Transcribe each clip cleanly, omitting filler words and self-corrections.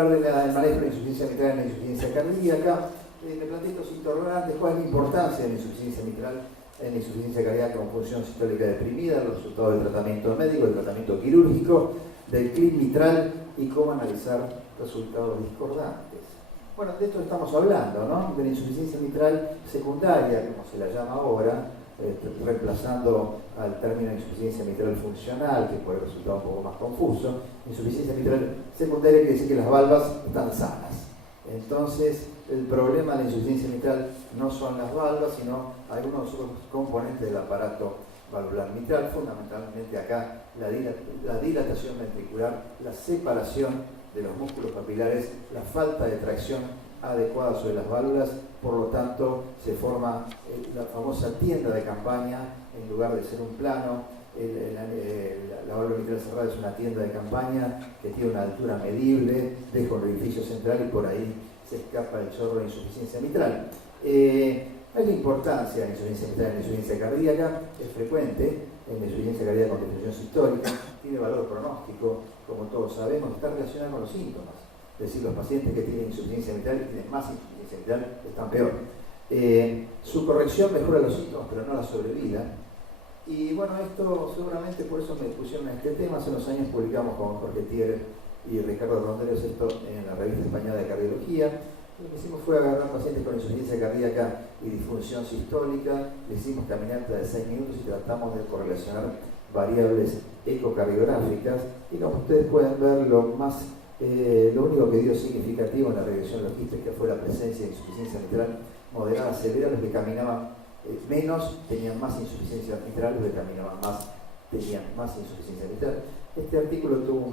hablar del manejo de la insuficiencia mitral en la insuficiencia cardíaca. Me planteé estos interrogantes: ¿cuál es la importancia de la insuficiencia mitral en la insuficiencia cardíaca con función sistólica deprimida, los resultados del tratamiento médico, del tratamiento quirúrgico, del CLIP mitral y cómo analizar resultados discordantes? Bueno, de esto estamos hablando, ¿no? De la insuficiencia mitral secundaria, como se la llama ahora, reemplazando al término insuficiencia mitral funcional, que puede resultar un poco más confuso. Insuficiencia mitral secundaria quiere decir que las valvas están sanas. Entonces, el problema de la insuficiencia mitral no son las valvas, sino algunos otros componentes del aparato valvular mitral, fundamentalmente acá la dilatación ventricular, la separación de los músculos papilares, la falta de tracción adecuada sobre las válvulas. Por lo tanto, se forma la famosa tienda de campaña en lugar de ser un plano. La válvula mitral cerrada es una tienda de campaña que tiene una altura medible, deja un orificio central y por ahí se escapa el chorro de insuficiencia mitral. Hay la importancia de la insuficiencia mitral en la insuficiencia cardíaca, es frecuente en la insuficiencia cardíaca con disfunción sistólica, tiene valor pronóstico, como todos sabemos, está relacionada con los síntomas. Es decir, los pacientes que tienen insuficiencia mitral y tienen más insuficiencia mitral están peor. Su corrección mejora los síntomas, pero no la sobrevida. Y bueno, esto seguramente por eso me pusieron en este tema. Hace unos años publicamos con Jorge Tier y Ricardo Ronderos esto en la revista española de cardiología. Lo que hicimos fue agarrar pacientes con insuficiencia cardíaca y disfunción sistólica, le hicimos caminata de 6 minutos y tratamos de correlacionar variables ecocardiográficas, y como ustedes pueden ver, lo único que dio significativo en la regresión logística fue la presencia de insuficiencia mitral moderada severa. Los que caminaban menos tenían más insuficiencia mitral, los que caminaban más tenían más insuficiencia mitral. Este artículo tuvo un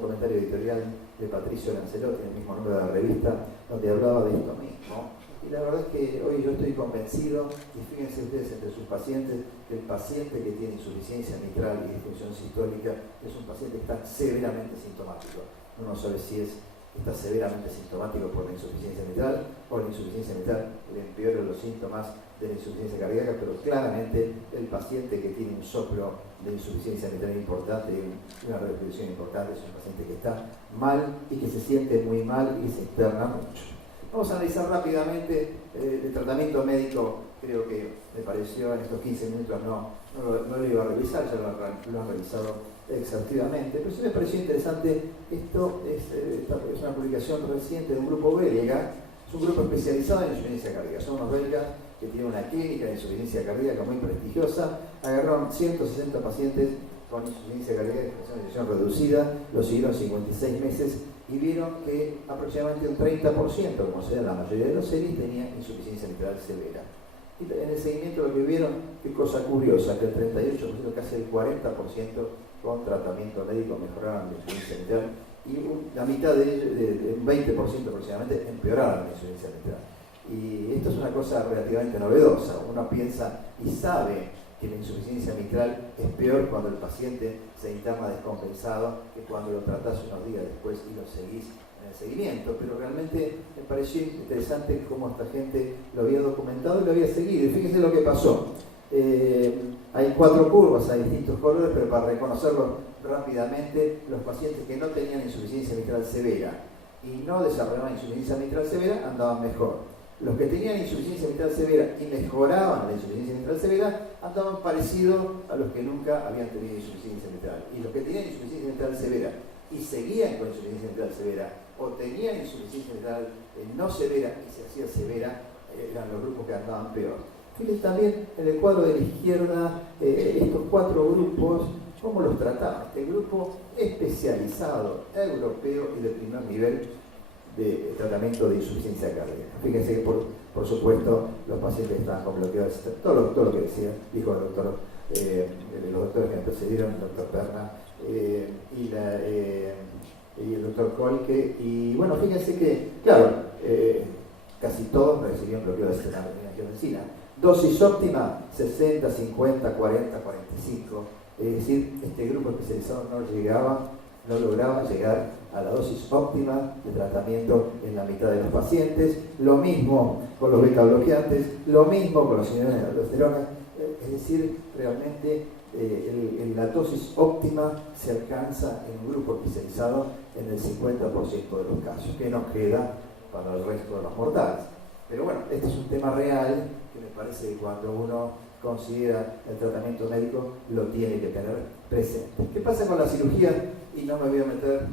comentario editorial de Patricio Lancelotti, en el mismo número de la revista, donde hablaba de esto mismo. Y la verdad es que hoy yo estoy convencido, y fíjense ustedes entre sus pacientes, que el paciente que tiene insuficiencia mitral y disfunción sistólica es un paciente que está severamente sintomático. Uno no sabe si está severamente sintomático por la insuficiencia mitral o la insuficiencia mitral le empeora los síntomas de la insuficiencia cardíaca, pero claramente el paciente que tiene un soplo de insuficiencia mitral importante y una repercusión importante es un paciente que está mal y que se siente muy mal y se externa mucho. Vamos a analizar rápidamente el tratamiento médico. Creo que me pareció en estos 15 minutos no lo iba a revisar, ya lo han revisado exhaustivamente, pero sí me pareció interesante. Esto es una publicación reciente de un grupo belga, es un grupo especializado en insuficiencia cardíaca. Son unos belgas que tienen una clínica de insuficiencia cardíaca muy prestigiosa. Agarraron 160 pacientes con insuficiencia cardíaca de función reducida, los siguieron 56 meses y vieron que aproximadamente un 30%, como se da en la mayoría de los series, tenía insuficiencia mitral severa. Y en el seguimiento lo que vieron, qué cosa curiosa, que el 38%, casi el 40% con tratamiento médico mejoraron la insuficiencia mitral, y la mitad de ellos, un 20% aproximadamente, empeoraron la insuficiencia mitral. Y esto es una cosa relativamente novedosa. Uno piensa y sabe que la insuficiencia mitral es peor cuando el paciente se interna descompensado que cuando lo tratás unos días después y lo seguís en el seguimiento, pero realmente me pareció interesante cómo esta gente lo había documentado y lo había seguido. Y fíjense lo que pasó. Hay 4 curvas a distintos colores, pero para reconocerlo rápidamente, los pacientes que no tenían insuficiencia mitral severa y no desarrollaban insuficiencia mitral severa andaban mejor. Los que tenían insuficiencia mitral severa y mejoraban la insuficiencia mitral severa andaban parecidos a los que nunca habían tenido insuficiencia mitral. Y los que tenían insuficiencia mitral severa y seguían con insuficiencia mitral severa, o tenían insuficiencia mitral no severa y se hacía severa, eran los grupos que andaban peor. Fíjense también en el cuadro de la izquierda estos 4 grupos, cómo los trataba. Este grupo especializado, europeo y de primer nivel de tratamiento de insuficiencia cardíaca. Fíjense que por supuesto los pacientes estaban con bloqueo del sistema, todo lo que decía, dijo el doctor, los doctores que me precedieron, el doctor Perna y el doctor Kolke. Y bueno, fíjense que, claro, casi todos recibían bloqueo del sistema de angiotensinas. Dosis óptima, 60, 50, 40, 45. Es decir, este grupo especializado no lograba llegar a la dosis óptima de tratamiento en la mitad de los pacientes. Lo mismo con los beta bloqueantes, lo mismo con los inhibidores de aldosterona. es decir, realmente la dosis óptima se alcanza en un grupo especializado en el 50% de los casos, que no queda para el resto de los mortales. Pero bueno, este es un tema real que me parece que cuando uno considera el tratamiento médico lo tiene que tener presente. ¿Qué pasa con la cirugía? Y no me voy a meter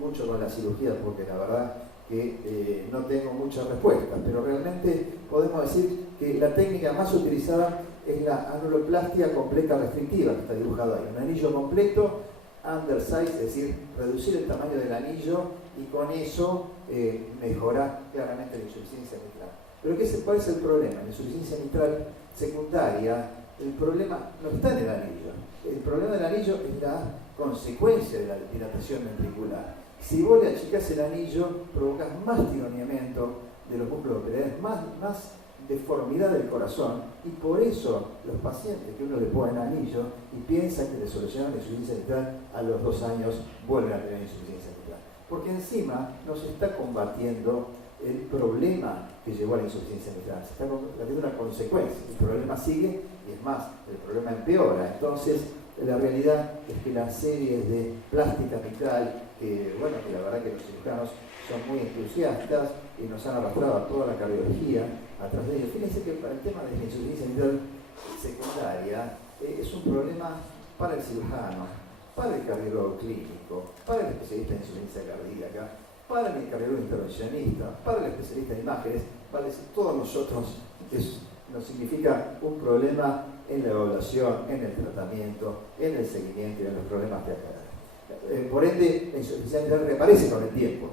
mucho con la cirugía porque la verdad que no tengo muchas respuestas, pero realmente podemos decir que la técnica más utilizada es la anuloplastia completa restrictiva, que está dibujado ahí. Un anillo completo, undersize, es decir, reducir el tamaño del anillo y con eso mejorar claramente la insuficiencia mitral. Pero ¿cuál es el problema? La insuficiencia mitral secundaria, el problema no está en el anillo. El problema del anillo es la consecuencia de la dilatación ventricular. Si vos le achicás el anillo, provocas más tironeamiento de los músculos oculares, más deformidad del corazón, y por eso los pacientes que uno le pone anillo y piensan que le solucionan la insuficiencia mitral, a los 2 años vuelven a tener insuficiencia mitral. Porque encima nos está combatiendo el problema que llevó a la insuficiencia mitral, se está combatiendo una consecuencia, el problema sigue y es más, el problema empeora. Entonces, la realidad es que las series de plástica mitral, que la verdad que los cirujanos son muy entusiastas y nos han arrastrado a toda la cardiología atrás de ellos. Fíjense que para el tema de la insuficiencia mitral secundaria es un problema para el cirujano, para el cardiólogo clínico, para el especialista en insuficiencia cardíaca, para el cardiólogo intervencionista, para el especialista en imágenes, para todos nosotros nos significa un problema en la evaluación, en el tratamiento, en el seguimiento y en los problemas de acá. Por ende, la insuficiencia mitral reaparece con el tiempo.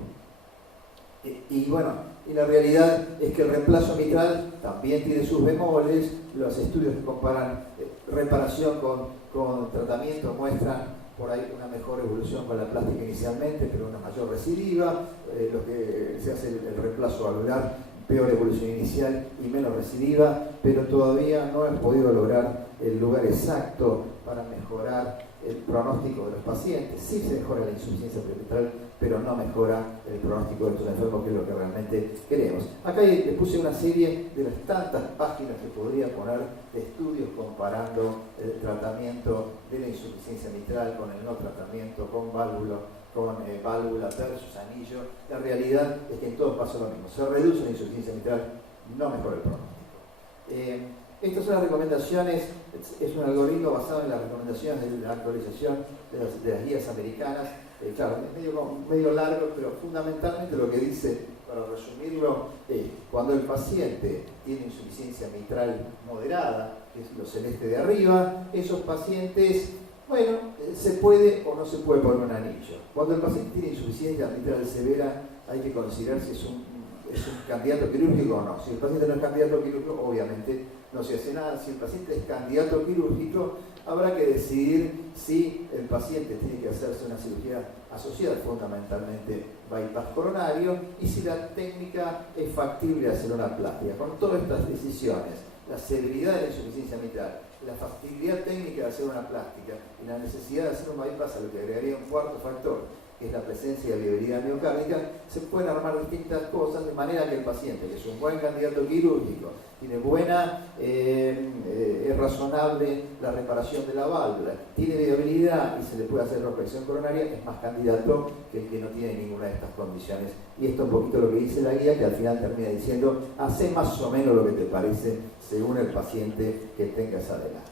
Y la realidad es que el reemplazo mitral también tiene sus bemoles. Los estudios que comparan reparación con tratamiento muestran por ahí una mejor evolución con la plástica inicialmente, pero una mayor recidiva. Lo que se hace el reemplazo valvular, peor evolución inicial y menos recidiva, pero todavía no hemos podido lograr el lugar exacto para mejorar el pronóstico de los pacientes. Sí se mejora la insuficiencia mitral, pero no mejora el pronóstico de estos enfermos, que es lo que realmente queremos. Acá les puse una serie de las tantas páginas que podría poner de estudios comparando el tratamiento de la insuficiencia mitral con el no tratamiento, con válvula versus anillo. La realidad es que en todos pasa lo mismo. Se reduce la insuficiencia mitral, no mejora el pronóstico. Estas son las recomendaciones, es un algoritmo basado en las recomendaciones de la actualización de las guías americanas. Claro, es medio largo, pero fundamentalmente lo que dice, para resumirlo, es cuando el paciente tiene insuficiencia mitral moderada, que es lo celeste de arriba, esos pacientes, se puede o no se puede poner un anillo. Cuando el paciente tiene insuficiencia mitral severa, hay que considerar si es un candidato quirúrgico o no. Si el paciente no es candidato quirúrgico, obviamente no se hace nada. Si el paciente es candidato quirúrgico, habrá que decidir si el paciente tiene que hacerse una cirugía asociada, fundamentalmente bypass coronario, y si la técnica es factible hacer una plástica. Con todas estas decisiones, la severidad de la insuficiencia mitral, la factibilidad técnica de hacer una plástica y la necesidad de hacer un bypass, a lo que agregaría un cuarto factor, que es la presencia de viabilidad miocárdica, se pueden armar distintas cosas de manera que el paciente, que es un buen candidato quirúrgico, tiene es razonable la reparación de la válvula, tiene viabilidad y se le puede hacer reflexión coronaria, es más candidato que el que no tiene ninguna de estas condiciones. Y esto es un poquito lo que dice la guía, que al final termina diciendo, hace más o menos lo que te parece según el paciente que tengas adelante.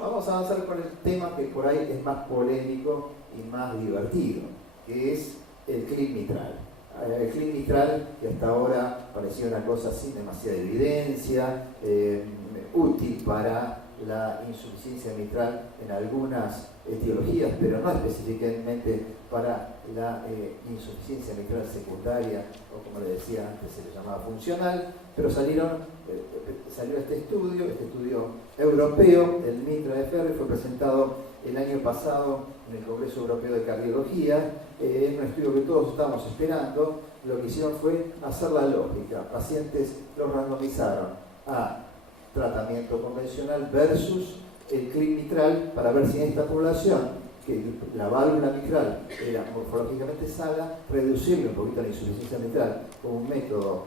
Vamos a avanzar con el tema que por ahí es más polémico y más divertido, que es el clip mitral. El clip mitral, que hasta ahora parecía una cosa sin demasiada evidencia, útil para la insuficiencia mitral en algunas etiologías, pero no específicamente para la insuficiencia mitral secundaria, o como le decía antes, se le llamaba funcional, pero salió este estudio europeo, el MITRA-FR, fue presentado el año pasado en el Congreso Europeo de Cardiología. Es un estudio que todos estábamos esperando. Lo que hicieron fue hacer la lógica. Pacientes los randomizaron a tratamiento convencional versus el clip mitral para ver si en esta población, que la válvula mitral era morfológicamente sana, reducirle un poquito la insuficiencia mitral con un método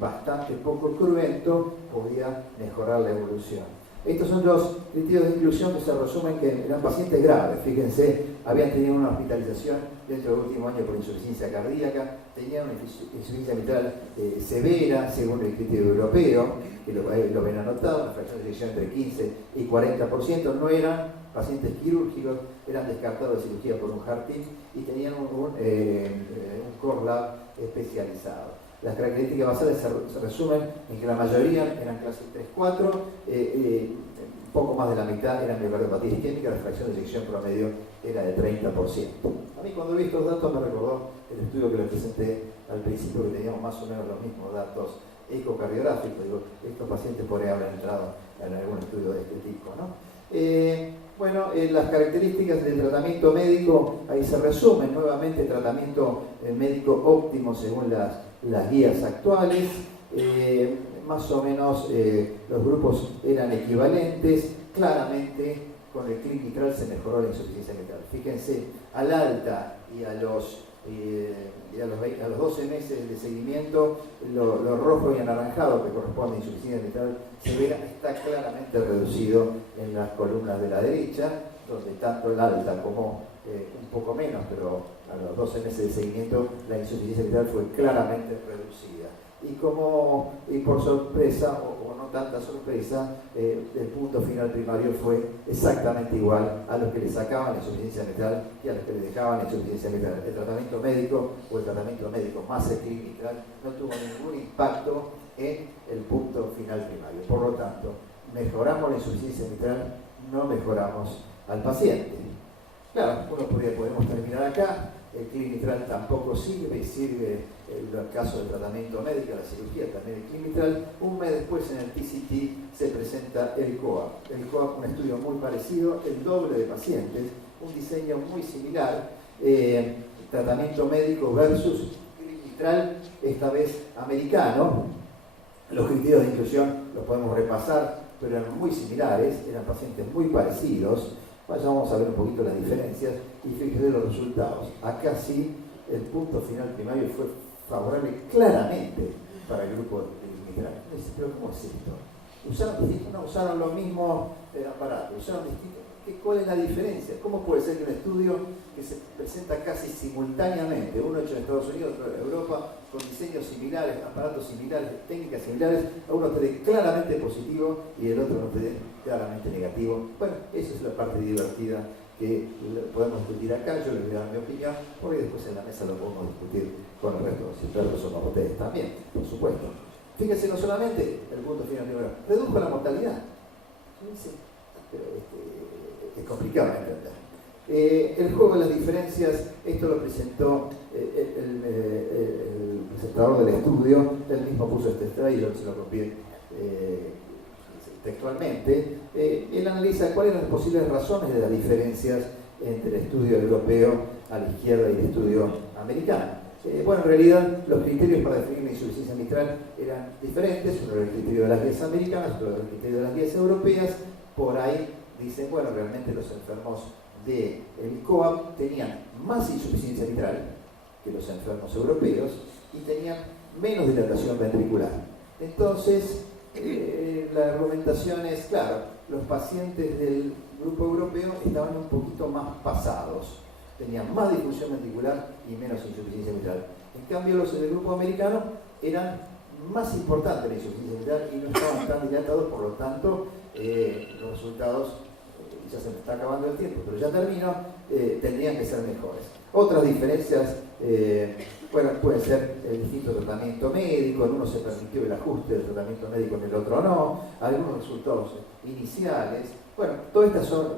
bastante poco cruento podía mejorar la evolución. Estos son los criterios de inclusión que se resumen que eran pacientes graves. Fíjense, habían tenido una hospitalización dentro del último año por insuficiencia cardíaca, tenían una insuficiencia mitral severa, según el criterio europeo, que lo ven anotado, una fracción de eyección entre 15 y 40%, no eran pacientes quirúrgicos, eran descartados de cirugía por un HeartTeam y tenían un core lab especializado. Las características basales se resumen en que la mayoría eran clase 3-4, poco más de la mitad eran miocardiopatía isquémica, la fracción de eyección promedio era de 30%. A mí cuando vi estos datos me recordó el estudio que les presenté al principio, que teníamos más o menos los mismos datos ecocardiográficos. Digo, estos pacientes podrían haber entrado en algún estudio de este tipo, ¿no? Las características del tratamiento médico, ahí se resumen nuevamente: tratamiento médico óptimo según las guías actuales. Más o menos los grupos eran equivalentes. Claramente con el clic mitral se mejoró la insuficiencia mitral. Fíjense, al alta y a los 12 meses de seguimiento, lo rojo y anaranjado que corresponde a insuficiencia mitral severa está claramente reducido en las columnas de la derecha, donde tanto el alta como un poco menos, pero a los 12 meses de seguimiento la insuficiencia mitral fue claramente reducida. Y por sorpresa, o no tanta sorpresa, el punto final primario fue exactamente igual a los que le sacaban la insuficiencia mitral y a los que le dejaban la insuficiencia mitral. El tratamiento médico o el tratamiento médico más el clic mitral no tuvo ningún impacto en el punto final primario. Por lo tanto, mejoramos la insuficiencia mitral, no mejoramos al paciente. Claro, podemos terminar acá. El clic mitral tampoco sirve en el caso del tratamiento médico, la cirugía, también el clic mitral. Un mes después en el TCT se presenta el COAPT. El COAPT, un estudio muy parecido, el doble de pacientes, un diseño muy similar, tratamiento médico versus clic mitral, esta vez americano. Los criterios de inclusión los podemos repasar, pero eran muy similares, eran pacientes muy parecidos. Vamos a ver un poquito las diferencias y fíjense los resultados. Acá sí, el punto final primario fue favorable claramente para el grupo de mitral. Pero ¿cómo es esto? Usaron los mismos aparatos, usaron distintos. ¿Cuál es la diferencia? ¿Cómo puede ser que un estudio que se presenta casi simultáneamente, uno hecho en Estados Unidos, otro en Europa, con diseños similares, aparatos similares, técnicas similares, a uno te dé claramente positivo y el otro no te dé claramente negativo? Bueno, esa es la parte divertida que podemos discutir acá. Yo les voy a dar mi opinión, porque después en la mesa lo podemos discutir con el resto de los expertos o con ustedes también, por supuesto. Fíjense, no solamente el punto final primero, redujo la mortalidad. Pero es complicado de entender. El juego de las diferencias, esto lo presentó el presentador del estudio, él mismo puso este slide, yo se lo copié textualmente. Él analiza cuáles eran las posibles razones de las diferencias entre el estudio europeo a la izquierda y el estudio americano. En realidad los criterios para definir la insuficiencia mitral eran diferentes. Uno era el criterio de las guías americanas, otro era el criterio de las guías europeas. Por ahí dicen, realmente los enfermos del COAPT tenían más insuficiencia mitral que los enfermos europeos y tenían menos dilatación ventricular. Entonces, la argumentación es, claro, los pacientes del grupo europeo estaban un poquito más pasados, tenían más difusión ventricular y menos insuficiencia mitral. En cambio, los del grupo americano eran más importantes la insuficiencia mitral y no estaban tan dilatados, por lo tanto, los resultados, ya se me está acabando el tiempo, pero ya termino, tendrían que ser mejores. Otras diferencias, puede ser el distinto tratamiento médico, en uno se permitió el ajuste del tratamiento médico, en el otro no, algunos resultados iniciales. Todas estas son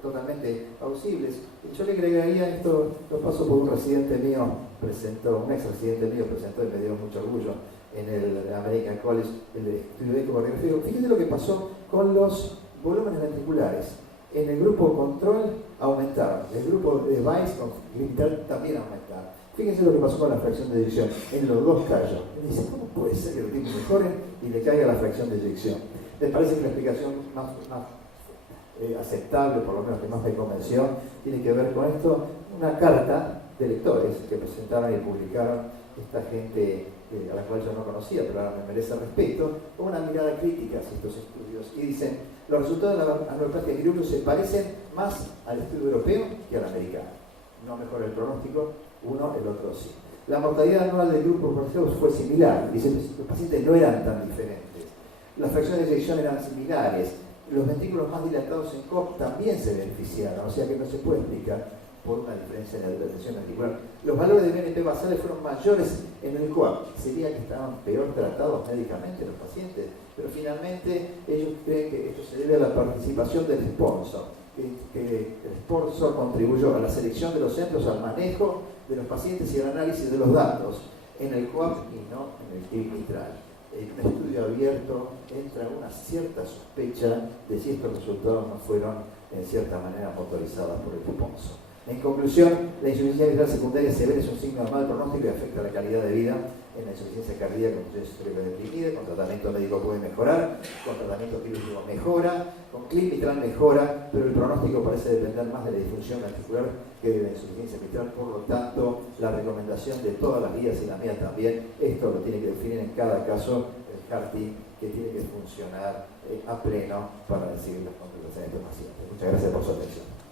totalmente plausibles. Yo le agregaría esto, lo paso por un residente mío, un ex residente mío presentó y me dio mucho orgullo en el American College, el estudio de ecografía. Fíjense lo que pasó con los volúmenes ventriculares. En el grupo control aumentaron, el grupo de Vice con mitral también aumentaron. Fíjense lo que pasó con la fracción de eyección, en los dos cayó. Me dice, ¿cómo puede ser que los tipos mejoren y le caiga la fracción de eyección? Me parece que la explicación más aceptable, por lo menos que más me convenció, tiene que ver con esto, una carta de lectores que presentaron y publicaron esta gente a la cual yo no conocía, pero ahora me merece respeto, con una mirada crítica a estos estudios, y dicen, Los resultados de la angioplastia quirúrgica se parecen más al estudio europeo que al americano. No mejora el pronóstico, uno, el otro sí. La mortalidad anual del grupo placebo fue similar, dice, los pacientes no eran tan diferentes. Las fracciones de eyección eran similares. Los ventrículos más dilatados en COP también se beneficiaron, o sea que no se puede explicar por una diferencia en la hipertensión ventricular. Los valores de BNP basales fueron mayores en el COAP. Sería que estaban peor tratados médicamente los pacientes, pero finalmente ellos creen que esto se debe a la participación del sponsor, que el sponsor contribuyó a la selección de los centros, al manejo de los pacientes y al análisis de los datos en el COAP y no en el clic mitral. En un estudio abierto entra una cierta sospecha de si estos resultados no fueron en cierta manera motorizados por el sponsor. En conclusión, la insuficiencia mitral secundaria severa es un signo de mal pronóstico y afecta la calidad de vida. En la insuficiencia cardíaca con insuficiencia deprimida, con tratamiento médico puede mejorar, con tratamiento quirúrgico mejora, con clic mitral mejora, pero el pronóstico parece depender más de la disfunción articular que de la insuficiencia mitral. Por lo tanto, la recomendación de todas las guías y la mía también, esto lo tiene que definir en cada caso el CAR-T, que tiene que funcionar a pleno para recibir las consultas de estos pacientes. Muchas gracias por su atención.